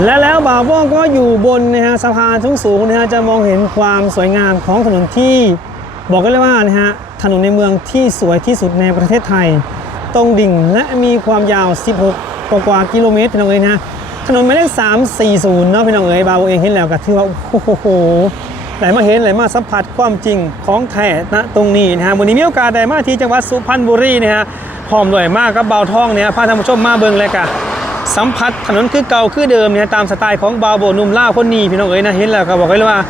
และแล้วบ่าวบ้องก็อยู่บนนะฮะสะพานสูงนะฮะจะมองเห็นความสวยงามของถนนที่บอกกันเลยว่านะฮะถนนในเมืองที่สวยที่สุดในประเทศไทย ตรงดิ่งและมีความยาว 16 กว่ากว่ากิโลเมตรพี่น้องเอ๋ยนะฮะถนนหมายเลข340เนาะพี่น้องเอ๋ยบ่าวเองเห็นแล้วก็ถือว่าโอ้โหไหลมาเห็นไหลมาสัมผัสความจริงของแท้ณตรงนี้นะฮะวันนี้มีโอกาสได้มาที่จังหวัดสุพรรณบุรีนะฮะพร้อมด้วยมากกับบ่าวทองเนี่ยพาท่านผู้ชมมาเบิ่งเลยกะ สัมผัสถนนคือเก่าคือเดิมเนี่ยตามสไตล์ของบาวโบนุ่มล่าคนนี้พี่น้องเอ๋ยนะเห็นแล้วก็บอกไว้เลยว่า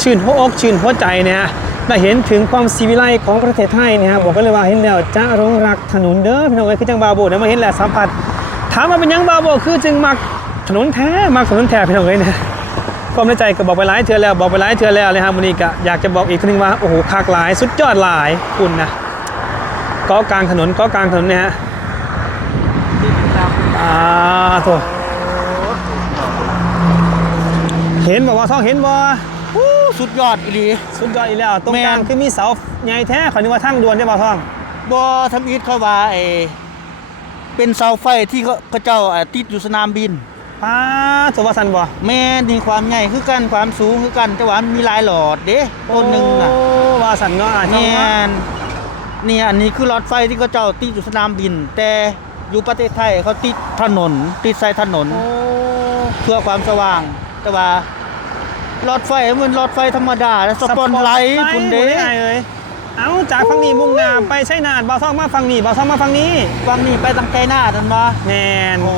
ชื่นหัวอกชื่นหัวใจเนี่ยได้เห็นถึงความสีวิไลของประเทศไทยเนี่ยบอกเลยว่าเห็นแล้วจะรงรักถนนเด้อพี่น้องเอ๋ยคือจังบาวโบเนี่ยมาเห็นแล้วสัมผัสถามว่าเป็นยังบาวโบคือจึงมักถนนแท้มักถนนแท้พี่น้องเอ๋ยนะความในใจก็บอกไปหลายเทือแล้วบอกไปหลายเทือแล้วเลยครับวันนี้ก็อยากจะบอกอีกครั้งหนึงว่าโอ้โหคากหลาย สุดยอดหลายคุณนะก็กลางถนนก็กลางถนนเนี่ยฮะ อ่าโถเห็นบอกว่าท้องเห็นบ่อู้สุดยอดอีหลี สุดยอดอีแล้วตรงกลางแม่น คือมีเสาใหญ่แท้ขอนึกว่าทางด่วนได้บ่ท้องบอทำอิฐเขาว่าไอเป็นเสาไฟที่เขาเขาเจ้าอะติดอยู่สนามบิน ป้าสวัสดิ์บ่แม่นมีความใหญ่คือกันความสูงคือกันแต่ว่ามีหลายหลอดเด้ต้นหนึ่งน่ะโอ้ว่าสันเนาะอะท้องแม่เนาะนนี่อันนี้คือหลอดไฟที่เขาเจ้าติดอยู่สนามบิน แต่ อยู่ประเทศไทยเขาติดถนน ติดใส่ถนนโอ้เพื่อความสว่าง แต่ว่าหลอดไฟมันหลอดไฟธรรมดาแล้วสปอนไลท์คุณเด้ได้เอ้ยเอาจากฝั่งนี้มุ่งหน้าไปใช้นาดบ่าวท้องมาฝั่งนี้บ่าวท้องมาฝั่งนี้ฟังนี่ไปทางไกลหน้าทันมาแม่นโอ้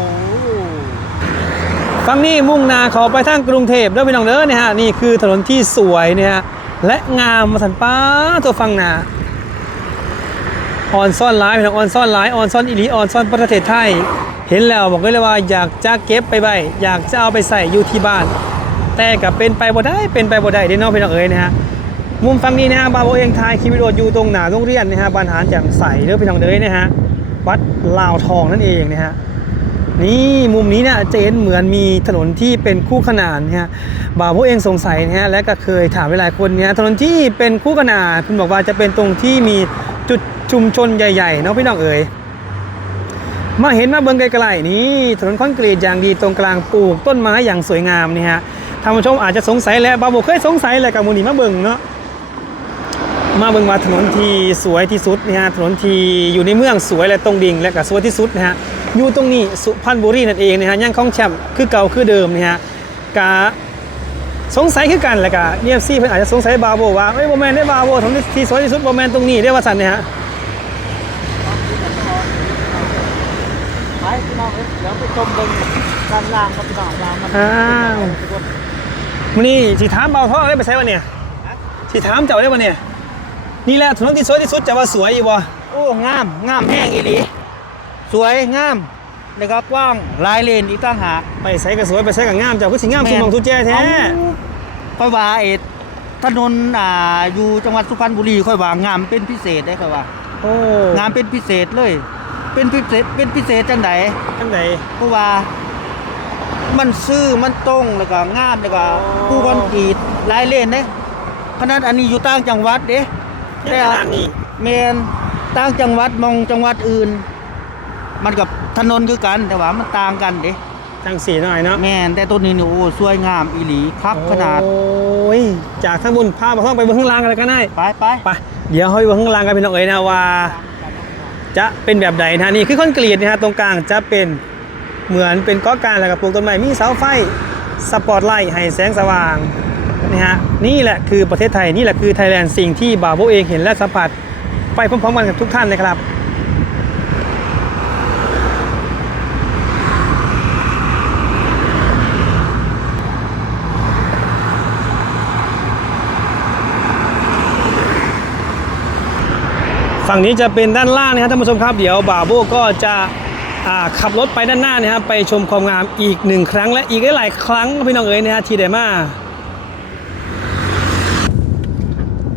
ฝั่งนี้มุ่งหน้าเขาไปทางกรุงเทพเด้อพี่น้องเด้อเนี่ยฮะนี่คือถนนที่สวยเนี่ยฮะและงามมาสันป้าตัวฝั่งหน้า ออนซ่อนร้ายพี่น้องออนซ่อนร้ายออนซ่อนอีหลีออนซ่อนประเทศไทย เห็นแล้วบอกเลยว่าอยากจะเก็บไปไว้อยากจะเอาไปใส่อยู่ที่บ้าน แต่กับเป็นไปบ่ได้เป็นไปบ่ได้เด้นาะพี่น้องเอ๋ยนะฮะมุมฝั่งนี้นะฮะบาโบเองถ่ายคลิวิโออยู่ตรงหน้าโรงเรียนนะฮะบานหารแจ่มใสเด้อพี่น้องเอ๋ยนะฮะวัดลาวทองนั่นเองนะฮะนี่มุมนี้เนี่ยจะเห็นเหมือนมีถนนที่เป็นคู่ขนานนะฮะบาโบเองสงสัยนะฮะและก็เคยถามหลายคนนี่ยถนนที่เป็นคู่ขนานคุณบอกว่าจะเป็นตรงที่มี จุดชุมชนใหญ่ๆเนาะพี่น้องเอ๋ยมาเห็นมาเบิ่งไกลๆนี่ถนนคอนกรีตอย่างดีตรงกลางปลูกต้นไม้อย่างสวยงามนี่ฮะท่านผู้ชมอาจจะสงสัยแล้วบาโบเคยสงสัยแหละกับมูนี่มาเบิ่งเนาะมาเบิ่งว่าถนนที่สวยที่สุดนี่ฮะถนนที่อยู่ในเมืองสวยและตรงดิ่งและก็สวยที่สุดนะฮะอยู่ตรงนี้สุพรรณบุรีนั่นเองนะฮะย่างคลองแชมป์คือเก่าคือเดิมนี่ฮะกะ สงสัยคือกันแหละกะเนียซี่เพิ่นอาจจะสงสัยบาโบว่าเอ้ยบ่แม่นได้บาโบถนนที่สวยที่สุดบ่แม่นตรงนี้ได้ว่าซั่นเนี่ยฮะไปพี่น้องเอ้ยเดี๋ยวไปชมเบิ่งด้านล่างครับพี่น้องล่างมันอ้าวมื้อนี้สิถามเบาท้องได้ไปใช้บ่เนี่ยสิถามเจ้าได้บ่เนี่ยนี่แหละถนนที่สวยที่สุดจะว่าสวยอยู่บ่โอ้งามงามแห้งอีหลีสวยงาม นะครับกว้างหลายเลนอีกต่างหากไปใส่ก็สวยไปใส่ก็งามเจ้าคือสิงามสุดมองสุดแจ้แท้ค่อยว่าเอ็ดถนนอ่าอยู่จังหวัดสุพรรณบุรีค่อยว่างามเป็นพิเศษได้ค่อยว่าโอ้งามเป็นพิเศษเลย เป็นพิเศษเป็นพิเศษจังไดจังไดเพราะว่า มันซื่อมันตรงแล้วก็งามแล้วก็อ๋อผู้คนกรีดหลายเลนเด้ขนาดอันนี้อยู่ต่างจังหวัดเด้แต่อันนี้แมนต่างจังหวัดมองจังหวัดอื่น มันกับถนนคือกันแต่ว่ามันต่างกันเด้จังสีหน่อยเนาะแมนแต่ต้นนี้นี่โอ้สวยงามอีหลีครับขนาดโอ้ยจากข้างบนพาบ่ท้องไปเบิ่งข้างล่างกันเลยกันได้ไปไปไปเดี๋ยวเฮาไปเบิ่งข้างล่างกันพี่น้องเอ๋ยนะว่า จะเป็นแบบใดนะฮะนี่คือคอนกรีตนะฮะตรงกลางจะเป็นเหมือนเป็นก้อกลางแล้วก็ปลูกต้นไม้มีเสาไฟสปอตไลท์ให้แสงสว่างนี่ฮะนี่แหละคือประเทศไทยนี่แหละคือไทยแลนด์สิ่งที่บาโบเองเห็นและสัมผัส ไปพร้อมๆกันกับทุกท่านเลยครับ ฝั่งนี้จะเป็นด้านล่างนะครับท่านผู้ชมครับ เดี๋ยวบาโบก็จะอ่าขับรถไปด้านหน้านะครับไปชมความงามอีกหนึ่งครั้งและอีกหลายๆครั้งพี่น้องเอ๋ยนะฮะทีเดมา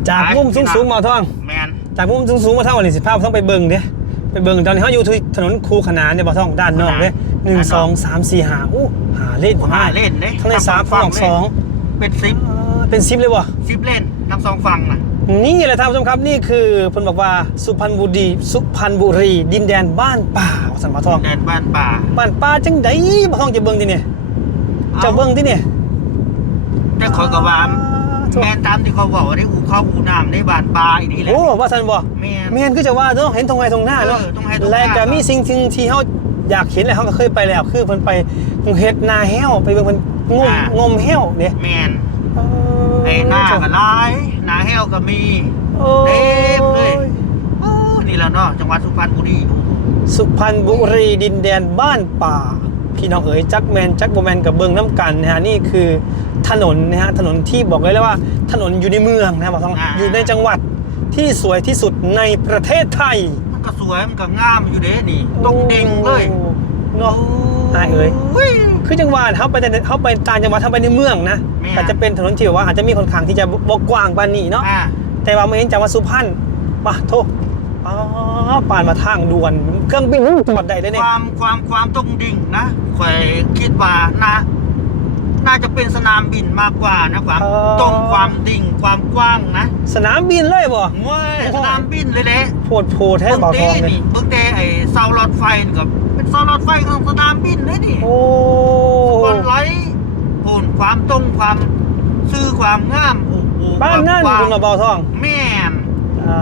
จากมุมสูงๆมาท่องแมนจากมุมสูงๆมาเท่าวันนี้สิภาพต้องไปเบิ่งเด้ไปเบิ่งตอนนี้เขาอยู่ที่ถนนคูขนานเนี่ยบ่ท่องด้านนอกเด้หนึ่งสองสามสี่ห้าอู้หาเล่นหาเล่นเด้ทั้งในสามฝั่งสองเป็นซิปเออเป็นซิปเลยวะซิปเล่นทั้งสองฝั่งน่ะ นี่แหละท่านผู้ชมครับนี่คือเพิ่นบอกว่าสุพรรณบุรีสุพรรณบุรี ดินแดนบ้านป่าสันปะทองแดนบ้านป่า บ้านป่าจังไดบ่ทองจะเบิ่งดิเนี่ยอเจ้าเบิ้งที่เนี่ยแต่คอยกับว่าแม่นตามที่เขาบอกได้อูเข้าอูน้ำได้บานปลาอีนี่แหละโอ้ว่าสันบ่แม่นเมียนคือจะว่าเนาะเห็นตรงไงตรงหน้าเนาะเออตรงไงตรงหน้าและก็มีสิ่งที่ที่เฮาอยากเห็นแหละเฮาก็เคยไปแล้ว คือเพิ่นไปเฮ็ดนาแห้วไปเบิ่งเพิ่นงมงมแห้วเนี่ยแม่นไอ้หน้าก็ร้ายห น้าแห้วก็มีโอ้เต็มเลยโอ้นี่แหละเนาะจังหวัดสุพรรณบุรีสุพรรณบุรีดินแดนบ้านป่า พี่น้องเอ๋ยจักแมนจักโบแมนกับเบิงน้ำกันนะฮะนี่คือถนนนะฮะถนนที่บอกเลยว่า ถนนอยู่ในเมืองนะบอกต้องอ่าอยู่ในจังหวัดที่สวยที่สุดในประเทศไทย มันก็สวยมันก็งามอยู่เด้นี่ตรงดิ่งเลย เนาะอายเอ่ยโอ้ยคือจังหวัดเขาไปในเขาไปต่างจังหวัดเขาไปในเมืองนะแม่แต่จะเป็นถนนที่แบบว่าอาจจะมีค่อนข้างที่จะบกกว้างปานนี้เนาะอ่าแต่ว่าเมื่อเห็นจังหวัดสุพรรณป่ะโทษอ๋อปานมาทางด่วน เครื่องบินจอดได้เลยเนี่คยวามความความตรงดิ่งนะข่อยคิดว่าน่า น่าจะเป็นสนามบินมากกว่านะความตรงความดิ่งความกว้างนะสนามบินเลยบ่เว้ยสนามบินเลยแหละโพดโพแท้เบิ่งบ่าวทเต้องเลยนี่เบิ่งเต้ไอ้เสารถไฟนี่ก็เป็นเสารถไฟของสนามบินเลยนี่ โอ้คนไร้ผลความตรงความซื่อความงามโอ้โหบ้านนั่นควมคุณมาบ่าวทอง แม่นอ่า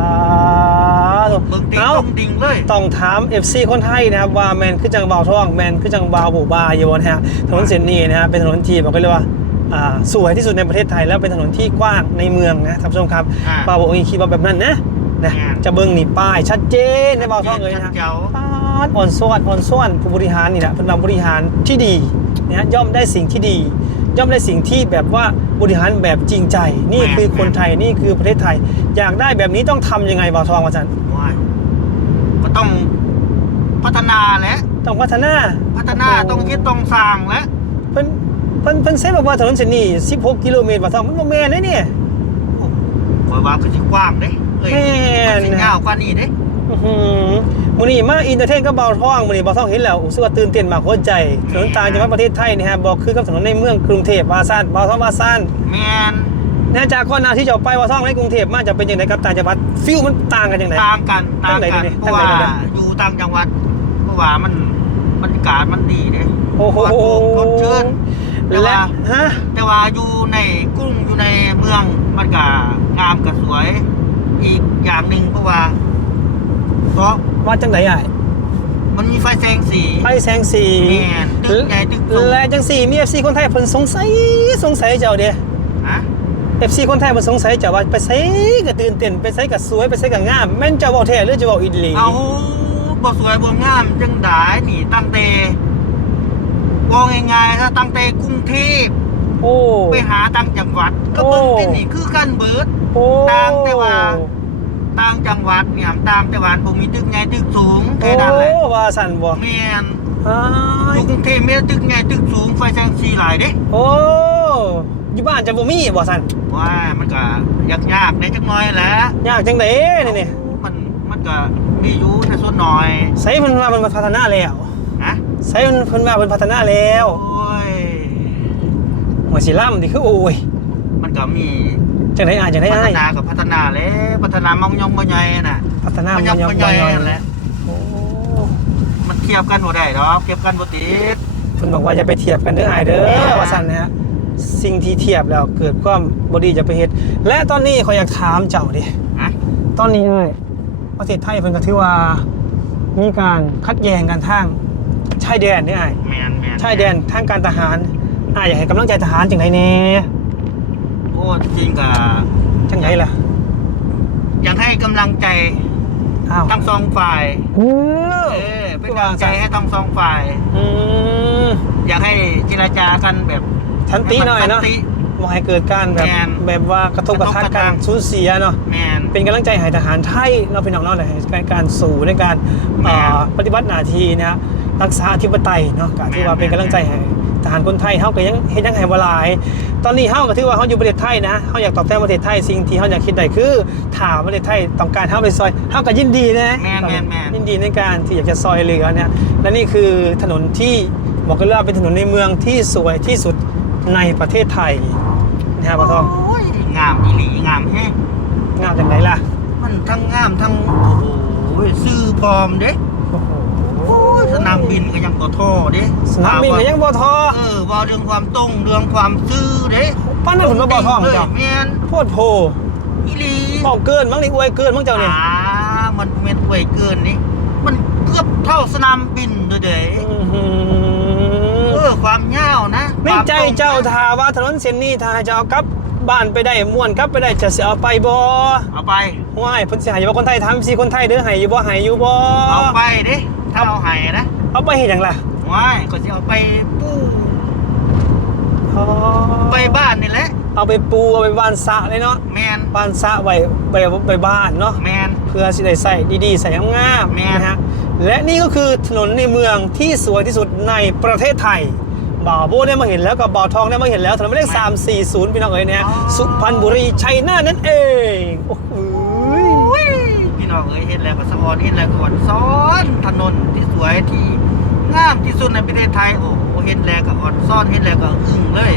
เบิ่งเต้เอ้าตรงดิ่งเลยต้องถาม FC คนไทยนะครับว่าแมนคือจังบ่าวทองแมนคือจังบ่าวบูบาอยู่นะฮะถนนเส้นนี้นะฮะเป็นถนนที่บอกกันเลยว่าอ่าสวยที่สุดในประเทศไทยแล้วเป็นถนนที่กว้างในเมืองนะท่านผู้ชมครับอ่าบ่าวบอกอีคิดว่าแบบนั้นนะนะอ่าจะเบิ่งนี่ป้ายชัดเจนในบ่าวทองเลยนะฮะเจ้าปาดอ่อนซ้อนอ่อนซ้อนผู้บริหารนี่แหละเป็นมาบริหารที่ดี นะย่อมได้สิ่งที่ดี ย่อมได้สิ่งที่แบบว่าบริหารแบบจริงใจ นี่คือคนไทยนี่คือประเทศไทย อยากได้แบบนี้ต้องทำยังไงบ่าวทองอาจารย์ว้ายก็ต้องพัฒนาและต้องพัฒนาพัฒนาต้องคิดต้องสร้างและเพิ่นเพิ่นเพิ่นเซ็นบอกว่าถนนเส้นนี้16 กิโลเมตรบ่าวทองมันบ่แม่นเลยเนี่ยโอ้ข่อยว่าคือสิกว้างเด้เอ้ยแม่นมันสิยาวกว่านี้เด้อื้อหือ มื้อนี้มาอินเตอร์เทนกับบ่าวทองมื้อนี้บ่าวทองเห็นแล้วรู้สึกว่าตื่นเต้นมากหัวใจถนนต่างจังหวัดประเทศไทยนี่ฮะบอกคือกับถนนในเมืองกรุงเทพว่าซ่านบ่าวทองว่าซ่านแม่นแน่จากข้อหน้าที่จะเอาไปว่าท่องในกรุงเทพมันจะเป็นยังไงครับต่างจังหวัดฟิลมันต่างกันยังไงต่างกันต่างกันตั้งไหนดูดิเพราะว่าตั้งไหนดูดิอยู่ต่างจังหวัดเพราะว่ามันบรรยากาศมันดีเด้โอ้โหรถเชิญแต่และว่าฮะแต่ว่าอยู่ในกรุงอยู่ในเมืองมันก็งามก็สวย อีกอย่างหนึ่งเพราะว่า เพราะว่าจังไหนอะมันมีไฟแสงสี ไฟแสงสีแม่นตึกใหญ่ตึกสูง และจังสี่มี FC คนไทยเพิ่นสงสัยสงสัยเจ้าเด้ ฮะ FC คนไทยเพิ่นสงสัยเจ้าว่าไปไสก็ตื่นเต้นไปไสก็สวยไปไสก็งามแม่นเจ้าเว้าแท้หรือเจ้าเว้าอีหลีเอาบ่สวยบ่งามจังได้นี่ตั้งแต่ว่าง่ายๆถ้าตั้งแต่กรุงเทพโอ้ ไปหาต่างจังหวัด ก็โอ้เบิ่งที่นี่คือกันเบิด โอ้ต่างแต่ว่า ต่างจังหวัดเนี่ยต่างจังหวัดบ่มีตึกใหญ่ตึกสูงแค่นั้นแหละโอ้ว่าสั่นบ่แม่นอ้าอยยู่กรุงเทพมีแต่ตึกใหญ่ตึกสูงไฟแสงสีหลายเด้โอ้อยู่บ้านจะบ่มีบ่สั่นว่ามันก็ยากๆในจักหน่อยแหละยากจังได๋นี่นี่มันมันก็มีอยู่แต่ส่วนน้อยใส่เพิ่นว่าเพิ่นมาพัฒนาแล้วนะใส่เพิ่นเพิ่นว่าเพิ่นพัฒนาแล้วโอ้ยหัวสิล่ำนี่คือโอ้ยมันก็มี จังได๋อ่านจังได๋พัฒอ้ายนากับพัฒนาแล้วพัฒนามองยองบ่ใหญ่น่ะพัฒนาบ่มันยองยอมบ่บ่ใหญ่ย่อยนั่นแหละโอ้มันเทียบกันบ่ได้ดอกเทียบกันบ่ติดเพิ่นบอกว่าอย่าไปเทียบกันเด้ออ้ายเด้อว่าซั่นนะฮะสิ่งที่เทียบแล้วเกิดความบ่ดีจะไปเฮ็ดและตอนนี้ขอยอยากถามเจ้าดิ ฮะตอนนี้อ้ายประเทศไทยเพิ่นก็ถือว่า มีการคัดแย้งกันทางชายแดนนี่อ้ายแม่นแม่นชายแดนทางการทหารอ้ายอยากให้กำลังใจทหารจังไดแน่โอ้จริงๆก็จังไดล่ะ อยากให้กำลังใจอ้าวทั้งสองฝ่ายเออเออเป็นกำลังใจให้ทั้งสองฝ่าย อืมอยากให้เจรจากันแบบสันติหน่อยเนาะสัติ บ่ให้เกิดการแบบแม่นแบบว่ากระทบกระทั่งกระทบกระทั่การงสูญเสียเนาะ แม่นเป็นกำลังใจให้ทหารไทยเราเป็นน้องๆเลยในการสู่ในการแม่นเอ่อปฏิบัติหน้าที่นะรักษาอธิปไตยเนาะก็ถือว่าแม่นเป็นกำลังใจให้ ทหารคนไทยเฮาก็ยังเฮ็ดยังให้บ่หลาย ตอนนี้เฮาก็ถือว่าเฮาอยู่ประเทศไทยนะเฮาอยากตอบแทนประเทศไทยสิ่งที่เฮาอยากคิดได้คือถ้าประเทศไทยต้องการเฮาไปซอยเฮาก็ยินดีนะแม่นแม่นแม่น ยินดีในการที่อยากจะซอยเหลือเนี่ยและนี่คือถนนที่บอกกันว่าเป็นถนนในเมืองที่สวยที่สุดในประเทศไทยนะครับพ่อทองโอ้ยงามอีหลีงามแฮะงามจากไหนล่ะ มันทั้งงามทั้งโอ้โหซื่อพร้อมเด้โอ้โหโอ้ยสนาม บินก็ยังบ่ท่อเด้สนามบินก็ยังบ่ทอเออว่าเรื่องความตรงเรื่องความซื่อเด้ป้านนั้นผมมาบ่ทองเลยเจ้าแม่นโพดโพอีหลีบอกเกินมั้งนี่อวยเกินมั้งเจ้าเนี่ยอ่ามันแม่นป่วยเกินนี่มันเกือบเท่าสนามบินเลยเด้อื้อหืเอออความยาวนะในใจควมตรงเจ้าทาว่าถนนเส้นนี้ถ้าจะเอากลับบ้านไปได้ม่วนกลับไปได้จะสิเอาไปบ่เอาไปว้ายเพิ่นสิให้อยู่บ่คนไทยถามสิคนไทยเด้อให้อยู่บ่ให้อยู่บ่เอาไปเด้ถ้าเอาให้นะ เอาไปเฮ็ดหยังล่ะว้ายก็สิเอาไปปูอ๋อไปบ้านนี่แหละเอาไปปูเอาไปบ้านสระเลยเนาะแมนบ้านสระไว้ไปไปบ้านเนาะ แมน เพื่อสิได้ใส่ดีๆ ใส่งามแม่ๆนะฮะและนี่ก็คือถนนในเมืองที่สวยที่สุดในประเทศไทยบ่าวโบได้มาเห็นแล้วกับบ่าวทองได้มาเห็นแล้วถนนหมายเลข340พี่น้องเอ๋ยนะฮะสุพรรณบุรีชัยนาทนั่นเองโอ้โหอุ้ยพี่ น้องเอ้ยเห็นแล้วก็สะออนเห็นแล้วก็อ่อนซ้อนถนนที่สวยที่งามที่สุดในประเทศไทยโอ้โหเห็นแล้วก็อ่อนซ้อนเห็นแล้วก็อึ้งเลย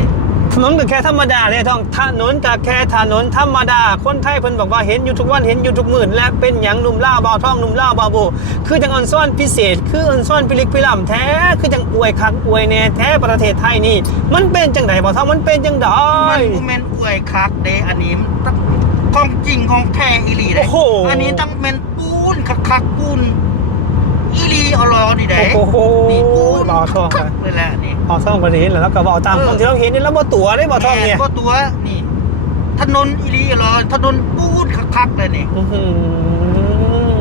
ถนนก็แค่ธรรมดาเนี่ยท้องถนนก็แค่ถนนธรรมดา คนไทยเพิ่นบอกว่าเห็นอยู่ทุกวันเห็นอยู่ทุกมื่นและเป็นอย่างหนุ่มล่าวบ่าวทองหนุ่มล่าวบ่าวโบคือจังออนซ่อนพิเศษ คือออนซ่อนพิลิกพิล่ำแท้คือจังอวยคักอวยแน่แท้ประเทศไทยนี่ มันเป็นจังไดบ่าวทองมันเป็นจังได มันกูเมนอวยคักเดอันนี้มันตั้ง ของจริงของแท้อีหลีเด้โอ้โห อันนี้ตั้งเมนปูนคักคักๆปูนอีหลีเอารอดีเด้โอ้โหนี่ปูนบ่าวทองคักๆเลยแหละนี่ บ่าวทองก็ได้เห็นแล้วแล้วก็บอกตามความที่เราเห็นนี่แล้วบ่ตัวได้บ่าวทองเนี่ยแม่ก็ตัวนี่ถนนอีหลีเอารอถนนปูนคักๆเลยนี่ อื้อหือ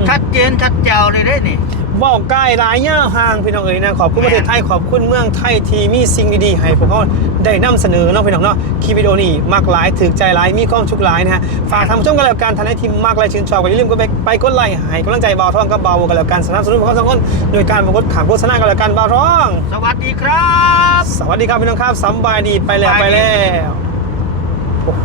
ชัดเจนชัดเจวเลยเด้นี่ บอกใกล้หลายย่าวห่างพี่น้องเอ๋ยนะขอบคุณประเทศไทยขอบคุณเมืองไทยที่มีสิ่งดีๆให้พวกเขาได้นำเสนอเนาะพี่น้องเนาะคลิปวิดีโอนี้มากหลายถึกใจหลายมีความชุกหลายนะฮะฝากทำช่องกันแล้วกันทันให้ทีมมากหลายชื่นชอบก็อย่าลืมกดไปไปกดไลค์ให้กำลังใจบ่าวทองกับบ่าวกันแล้วกันสนับสนุนพวกเขาสองคนโดยการประกดขังโฆษณากันแล้วกันบ่าวทองสวัสดีครับ สวัสดีครับพี่น้องครับสำบายดีไปแล้วไปไปดีแล้วโอ้โห